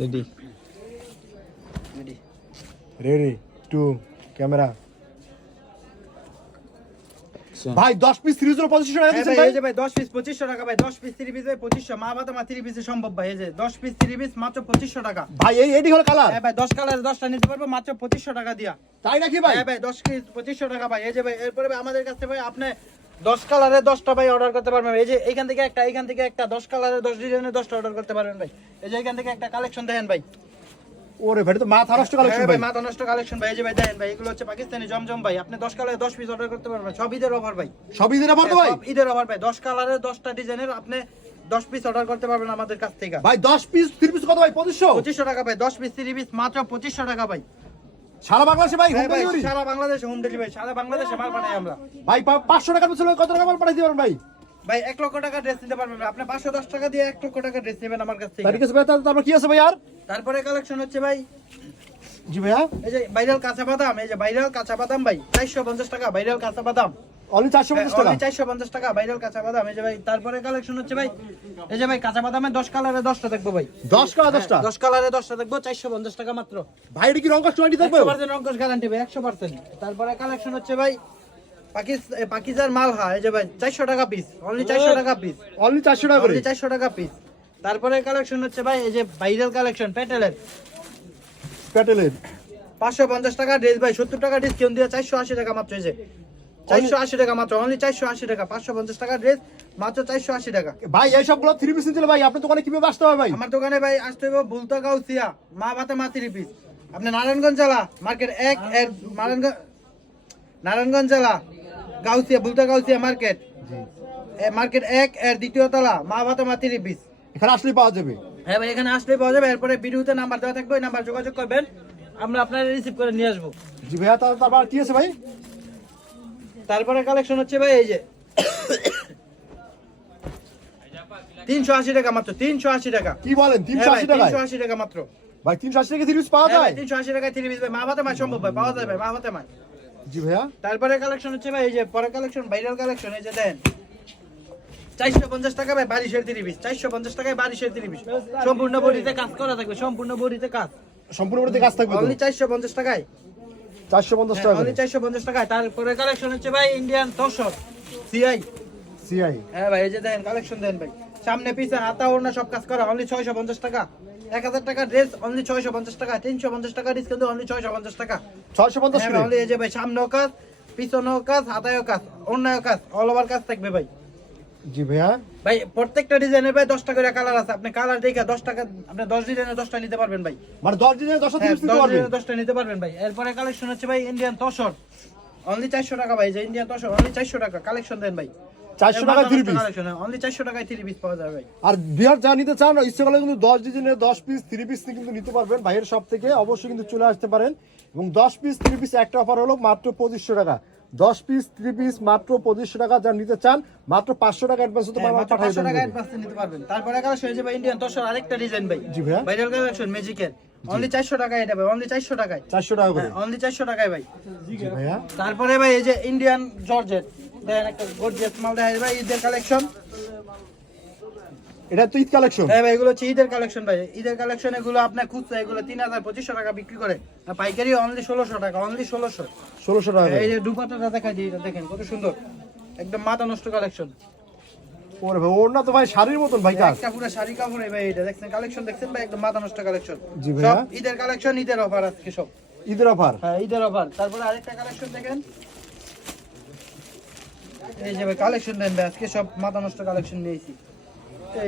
Ready ready ready to camera. ভাই 10 piece 30 2500 টাকা দিচ্ছেন ভাই। এই যে ভাই 10 পিস 2500 টাকা ভাই, 10 পিস 30 পিস ভাই 2500, মা বাতা মা 30 পিসে সম্ভব ভাই। এই যে 10 পিস 30 পিস মাত্র 2500 টাকা ভাই এডি হলো কালার। হ্যাঁ ভাই 10 কালারে 10টা নিতে পারবো মাত্র 2500 টাকা দিয়া। তাই নাকি ভাই? হ্যাঁ ভাই 10 পিস 2500 টাকা ভাই। এই যে ভাই এরপরে ভাই আমাদের কাছে ভাই আপনি 10 কালারে 10টা ভাই অর্ডার করতে পারবেন। এই যে এখান থেকে একটা 10 কালারে 10 ডিজাইনে 10টা অর্ডার করতে পারবেন ভাই। এই যে এখান থেকে একটা কালেকশন দেখেন ভাই। ওরে ভাই তো মাথা নষ্ট কালেকশন হ্যাঁ ভাই। ভাই মাথা নষ্ট কালেকশন ভাই। এই যে ভাই দেখেন ভাই এগুলো হচ্ছে পাকিস্তানি জমজম ভাই। আপনি 10 কালারে 10 পিস অর্ডার করতে পারবেন। সব ঈদের অফার ভাই। সব ঈদের অফার তো ভাই? সব ঈদের অফার ভাই। 10 কালারে 10টা ডিজাইনের আপনি 10 পিস অর্ডার করতে পারবেন আমাদের কাছ থেকে ভাই 10 পিস 30 পিস কত ভাই? 2500 2500 টাকা ভাই। 10 পিস 30 পিস মাত্র 2500 টাকা ভাই। সারা বাংলাদেশে ভাই হোম হ্যাঁ ভাই ডেলিভারি? সারা বাংলাদেশে হোম ডেলিভারি। সারা বাংলাদেশে মাল পাঠাই আমরা ভাই 500 টাকার পিছনে কত টাকা মাল পাঠাই দিবেন ভাই? ভাই 1 লক্ষ টাকা ড্রেস নিতে পারবেন ভাই। আপনি 510 টাকা দিয়ে 1 লক্ষ টাকা ড্রেস নেবেন আমার কাছ থেকে। তার কাছে ভাই তারপর কি আছে ভাই আর? তারপরে কালেকশন হচ্ছে ভাই জি ভাইয়া এই যে ভাইরাল কাঁচা বাদাম। এই যে ভাইরাল কাঁচা বাদাম ভাই 450 টাকা ভাইরাল কাঁচা বাদাম। অনলি 450 টাকা। অনলি 450 টাকা ভাইরাল কাঁচা বাদাম। এই যে ভাই তারপরে কালেকশন হচ্ছে ভাই এই যে ভাই কাঁচা বাদামে 10 কালারে 10টা দেখবো ভাই। 10 কালার 10টা? 10 কালারে 10টা দেখবো 450 টাকা মাত্র ভাই এটা কি রং কষ্ট ওয়ারেন্টি থাকবে? 100% রংকশ গ্যারান্টি ভাই 100%। তারপরে কালেকশন হচ্ছে ভাই পাকিস্তান মালহা। এই যে ভাই 400 টাকা পিস। অনলি 400 টাকা পিস। অনলি 400 টাকা করে। অনলি 400 টাকা পিস। তারপরে কালেকশন হচ্ছে ভাই এই যে ভাইরাল কালেকশন প্যাটেলের প্যাটেলের 550 টাকা ড্রেস ভাই 70 টাকা ডিসকাউন্ট দিয়ে 480 টাকা মাত্র। এই যে 480 টাকা মাত্র। অনলি 480 টাকা। 550 টাকা ড্রেস মাত্র 480 টাকা। ভাই এই সবগুলো 3 পিস নিতে ভাই আপনার দোকানে কিভাবে আসতে হবে ভাই? আমার দোকানে ভাই আসতে হবে বুলতা গাউসিয়া মা বাতা মা 3 পিস। আপনি নারায়ণগঞ্জ জেলা মার্কেট 1 এর নারায়ণগঞ্জ জেলা গাউসিয়া বুলতা গাউসিয়া মার্কেট মার্কেট 1 এর দ্বিতীয় তলা মা বাতা মা 3 পিস। এখানে আসলেই পাওয়া যাবে। হ্যাঁ ভাই এখানে আসলে পাওয়া যাবে। এরপরে ভিডিওতে নাম্বার দেওয়া থাকবে, ওই নাম্বার যোগাযোগ করবেন, আমরা আপনারা রিসিভ করে নিয়ে আসবো। জি ভাইয়া তারপর কি আছে ভাই? তারপরে কালেকশন হচ্ছে ভাই এই যে 380 টাকা মাত্র। 380 টাকা। কি বলেন 380 টাকা? 380 টাকা মাত্র ভাই 380 টাকা 3 পিস পাওয়া হ্যাঁ যায়? ভাই 380 টাকায় 3 পিস ভাই মা বাতা মা সম্ভব ভাই। পাওয়া যায় ভাই মা বাতা মা। জি ভাইয়া তারপরে কালেকশন হচ্ছে ভাই এই যে পরে কালেকশন ভাইরাল কালেকশন। এই যে দেন 450 টাকা ভাই 22 30 পিস। 450 টাকায় 22 30 পিস। সম্পূর্ণ বডিতে কাজ করা থাকবে। সম্পূর্ণ বডিতে কাজ। সম্পূর্ণ বডিতে কাজ থাকবে তো? অনলি 450 টাকায়। 450 টাকা অনলি 450 টাকায়। তারপরে কালেকশন হচ্ছে ভাই ইন্ডিয়ান তোষক সিআই। সিআই হ্যাঁ ভাই এই যে দেখেন কালেকশন দেন ভাই। সামনে পিছে হাতা ওড়না সব কাজ করা। অনলি 650 টাকা। 1000 টাকা ড্রেস অনলি 650 টাকা। 350 টাকা ডিসকাউন্ট অনলি 650 টাকা। 650 হ্যাঁ করে। অনলি এই যে ভাই সামনেও কাজ পিছনেও কাজ হাতায়ও কাজ ওড়নায়ও কাজ অল ওভার কাজ থাকবে ভাই। জি ভাইয়া ভাই প্রত্যেকটা ডিজাইনের ভাই 10 টাকা করে কালার আছে। আপনি কালার দেখে 10 টাকা আপনি 10 ডিজাইনের 10টা নিতে পারবেন ভাই। মানে 10 দিনে 10 হ্যাঁ, পিস নিতে 10 পারবেন? ডিজাইনের 10টা নিতে পারবেন ভাই। এরপরে কালেকশন হচ্ছে ভাই ইন্ডিয়ান তোষর অনলি 400 টাকা ভাই। যে ইন্ডিয়ান তোষর অনলি 400 টাকা। কালেকশন দেন ভাই 400 টাকা 3 পিস। কালেকশন অনলি 400 টাকায় 3 পিস পাওয়া যাবে ভাই। আর বিহার যা নিতে চান ইচ্ছে করলে কিন্তু 10 ডিজাইনের 10 পিস 3 পিস কিন্তু নিতে পারবেন ভাইয়ের শপ থেকে। অবশ্যই কিন্তু চলে আসতে পারেন। এবং 10 পিস 3 পিস একটা অফার হলো মাত্র 2500 টাকা। 10 পিস 3 পিস মাত্র 2500 টাকা। যা নিতে চান মাত্র 500 টাকা অ্যাডভান্স হতে পারবেন, পাঠিয়ে 500 টাকা দেবেন। অ্যাডভান্স নিতে পারবেন। তারপরে কালেকশন হয়ে যাবে ইন্ডিয়ান তোষর আরেকটা ডিজাইন ভাই। জি ভাইয়া ভাইরাল কালেকশন ম্যাজিকের অনলি 400 টাকা। এটা ভাই অনলি 400 টাকায়। 400 টাকা করে। অনলি 400 টাকায় ভাই। জি ভাইয়া তারপরে ভাই এই যে ইন্ডিয়ান জর্জেট দেখেন একটা গর্জিয়াস মাল দেখাই ভাই ঈদের কালেকশন। এটা তো ঈদ কালেকশন। হ্যাঁ ভাই এগুলো হচ্ছে ঈদের কালেকশন ভাই। ঈদের কালেকশন এগুলো আপনার খুচরা এগুলো 3200 টাকা বিক্রি করে। আর পাইকারি অনলি 1600 টাকা। অনলি 1600। 1600 টাকা করে। এই যে দুপাট্টাটা দেখাই দিই, এটা দেখেন কত সুন্দর একদম মাথা নষ্ট কালেকশন। ওরে ভাই ওর না তো ভাই শাড়ির মতন ভাই কাজ। একটা পুরো শাড়ি কাপড়ে ভাই এটা দেখছেন কালেকশন দেখছেন ভাই একদম মাথা নষ্ট কালেকশন। জি ভাইয়া। সব ঈদের কালেকশন ঈদের অফার আজকে সব। ঈদের অফার। হ্যাঁ ঈদের অফার। তারপরে আরেকটা কালেকশন দেখেন এই যে ভাই কালেকশন দেন ভাই আজকে সব মাথা নষ্ট কালেকশন নিয়েছি।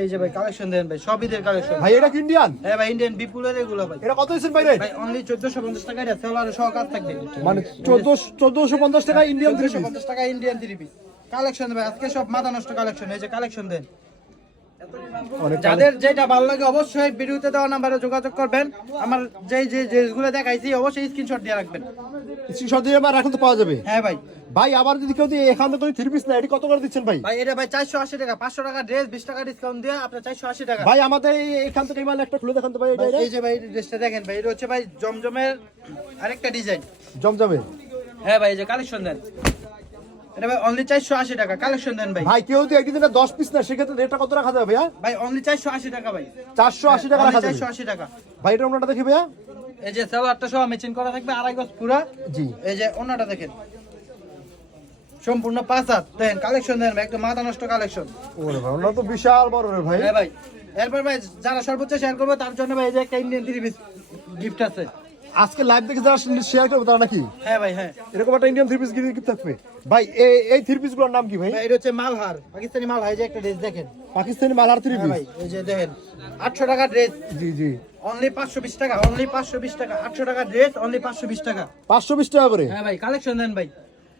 এই যে ভাই কালেকশন দেন ভাই সব ঈদের কালেকশন। ভাই এটা কি ইন্ডিয়ান? হ্যাঁ ভাই ইন্ডিয়ান বিপুলের এগুলো ভাই। এটা কত দিচ্ছেন ভাই রেট? ভাই অনলি 1450 টাকা। এটা সেলার সহ কাজ থাকবে। মানে 1450 টাকা ইন্ডিয়ান 3 পিস। 1450 টাকা ইন্ডিয়ান 3 পিস কালেকশন ভাই আজকে সব মাথা নষ্ট কালেকশন। এই যে কালেকশন দেন। অনেক যাদের যেটা ভালো লাগে অবশ্যই ভিডিওতে দেওয়া নাম্বারে যোগাযোগ করবেন। আমার যে ড্রেসগুলো দেখাইছি অবশ্যই স্ক্রিনশট দিয়ে রাখবেন। স্ক্রিনশট দিয়ে আমার এখন তো পাওয়া যাবে। হ্যাঁ ভাই। ভাই আবার যদি কেউ এখান থেকে 3 পিস না এটি কত করে দিচ্ছেন ভাই? ভাই এটা ভাই 480 টাকা। 500 টাকা ড্রেস 20 টাকা ডিসকাউন্ট দিয়ে আপনার 480 টাকা। ভাই আমাদের এখান থেকে মাল একটা খুলে দেখান তো ভাই। এটা এই যে ভাই ড্রেসটা দেখেন ভাই এটা হচ্ছে ভাই জমজমের আরেকটা ডিজাইন। জমজমে। হ্যাঁ ভাই এই যে কালেকশন দেন এটা ভাই অনলি 480 টাকা কালেকশন দেন ভাই। ভাই কেউ যদি এক ডিজাইনের 10 পিস না সেক্ষেত্রে রেটটা কত রাখা যাবে ভাইয়া? ভাই অনলি 480 টাকা ভাই। 480 টাকা রাখা যাবে। 480 টাকা ভাই এটা ওনাটা দেখি ভাইয়া। এই যে সালোয়ারটা সহ ম্যাচিং করা থাকবে, আড়াই গজ পুরা। জি। এই যে ওনাটা দেখেন সম্পূর্ণ 5 হাত দেখেন, কালেকশন দেন ভাই, একদম মাথা নষ্ট কালেকশন। ওরে ভাই ওনা তো বিশাল বড় রে ভাই। হ্যাঁ ভাই। এরপর ভাই যারা সর্বোচ্চ শেয়ার করবে তার জন্য ভাই এই যে একটা ইন্ডিয়ান 3 পিস গিফট আছে। আজকে লাইভ দেখে যারা শেয়ার করবে তারা নাকি হ্যাঁ ভাই হ্যাঁ। এরকম একটা ইন্ডিয়ান 3 পিস গিফট থাকবে। ভাই এই 3 পিস গুলোর নাম কি ভাই? ভাই এটা হচ্ছে মালহার, পাকিস্তানি মালহার। এই যে একটা ড্রেস দেখেন, পাকিস্তানি মালহার 3 হ্যাঁ পিস। ভাই এই যে দেখেন 800 টাকা ড্রেস, জি জি। অনলি 520 টাকা, অনলি 520 টাকা। 800 টাকা ড্রেস, অনলি 520 টাকা। 520 টাকা করে। হ্যাঁ ভাই কালেকশন দেন ভাই।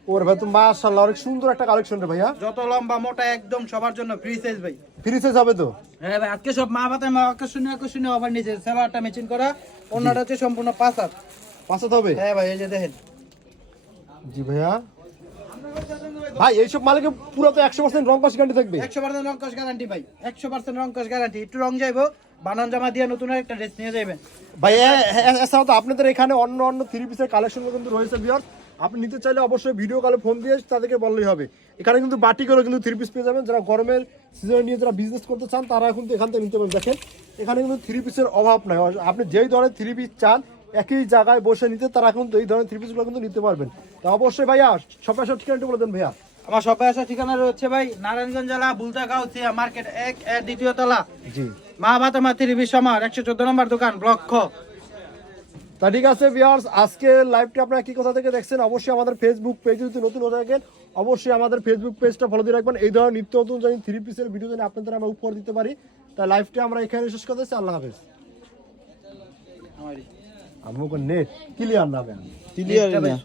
ওরে ভাই তো মাশাআল্লাহ অনেক সুন্দর একটা কালেকশন রে ভাইয়া। যত লম্বা মোটা একদম সবার জন্য ফ্রি সাইজ ভাই। ফ্রি সাইজ হবে তো? হ্যাঁ ভাই আজকে সব মা বাতায় মা আকর্ষণীয় অফার নিয়েছে। সালোয়ারটা ম্যাচিং করা, ওনাটা হচ্ছে সম্পূর্ণ 5 হাত। 5 হাত হবে? হ্যাঁ ভাই এই যে দেখেন। জি ভাইয়া। ভাই এইসব মালিকে পুরো তো 100% রং কস গ্যারান্টি থাকবে? 100% রং কস গ্যারান্টি ভাই, 100% রং কস গ্যারান্টি। একটু রং যাইবো, বানান জামা দিয়ে নতুন একটা ড্রেস নিয়ে যাবেন ভাই। এছাড়াও তো আপনাদের এখানে অন্য 3 পিসের কালেকশন কিন্তু রয়েছে ভিউয়ার্স। আপনি নিতে চাইলে অবশ্যই ভিডিও কলে ফোন দিয়ে তাদেরকে বললেই হবে। এখানে কিন্তু বাটি করে কিন্তু 3 পিস পেয়ে যাবেন। যারা গরমের সিজনে নিয়ে যারা বিজনেস করতে চান তারা কিন্তু এখান থেকে নিতে পারেন। দেখেন এখানে কিন্তু 3 পিসের অভাব নাই। আপনি যেই ধরনের 3 পিস চান একই জায়গায় বসে নিতে, তারা কিন্তু এই ধরনের 3 পিসগুলো কিন্তু নিতে পারবেন। তো অবশ্যই ভাইয়া সবাই সব ঠিকানাটা বলে দেন ভাইয়া। আমার সবাই আসার ঠিকানা রয়েছে ভাই নারায়ণগঞ্জ জেলা বুলতাগাঁও সিয়া মার্কেট 1 এর দ্বিতীয় তলা, জি। মা বাতামা 3 পিস সমার 114 নম্বর দোকান, ব্লক খ। তা ঠিক আছে ভিউয়ার্স, আজকে লাইভটা আপনারা কি কোথা থেকে দেখছেন অবশ্যই আমাদের ফেসবুক পেজে যদি নতুন হয়ে থাকেন অবশ্যই আমাদের ফেসবুক পেজটা ফলো দিয়ে রাখবেন। এই ধরনের নিত্য নতুন যদি 3 পিসের ভিডিও যদি আপনাদের আমরা উপহার দিতে পারি, তাই লাইভটা আমরা এখানে শেষ করতেছি। আল্লাহ হাফেজ। আমারই আমুক নেট ক্লিয়ার না ভাই। ক্লিয়ার না।